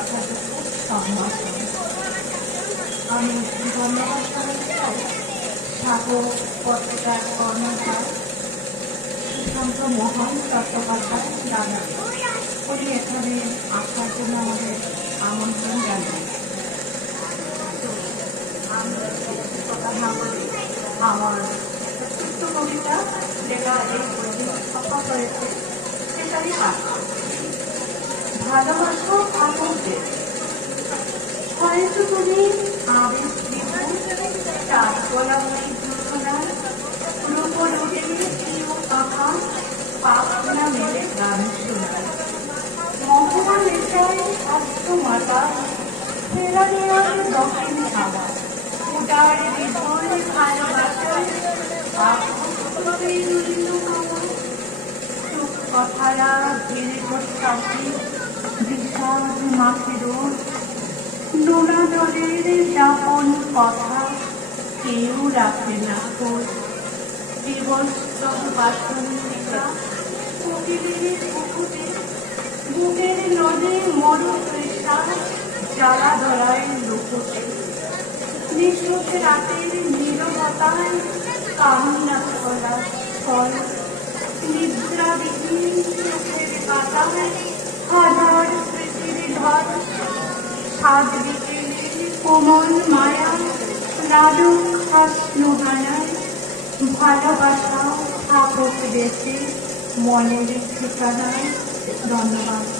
যথাযথ সম্ভাষণ। আমি ধন্যবাদ জানাতে চাই সাধক পত্রিকার কর্ণধার সুশান্ত মোহন চট্টোপাধ্যায় দাদা। উনি এখানে আসার জন্য আমাদের আমন্ত্রণ জানাই। কথা না বলি, আমার ছোট্ট কবিতা যেটা এই বইটি ছাপা হয়েছে সেটারই পাঠ। ভালোবাসো আনন্দে, হয়তো তুমি আবেগ চার গোলাপি দুর্ঘটনার রূপরূপে প্রিয় কথা পাখনা মেলে গান শোনায়। মহমা নেশায় অস্ত মাতা ফেরা নেওয়ার দক্ষিণ খাওয়া উদার হৃদয় ভালোবাসায় কথারা ধীরে প্রস্তাবী বিষাদ মাকে রোজ নোনা জলের যাপন কথা কেউ রাখে না খোঁজ। কেবল বাসন্তিকা কোকিলের পুকুরে বুকের নদে মরু তৃষা জ্বালা ধরায় লুকোতে। নিঃশ্বাস রাতের নীরবতায় কান্না ছলা ফল নিদ্রাবিহীন চোখের পাতায় হাজার স্মৃতির ঢল। সাত বিকেলের কোমল মায়া লালুক হাসনুহানায় ভালোবাসা থাকুক দেশে মনের ঠিকানায়। ধন্যবাদ।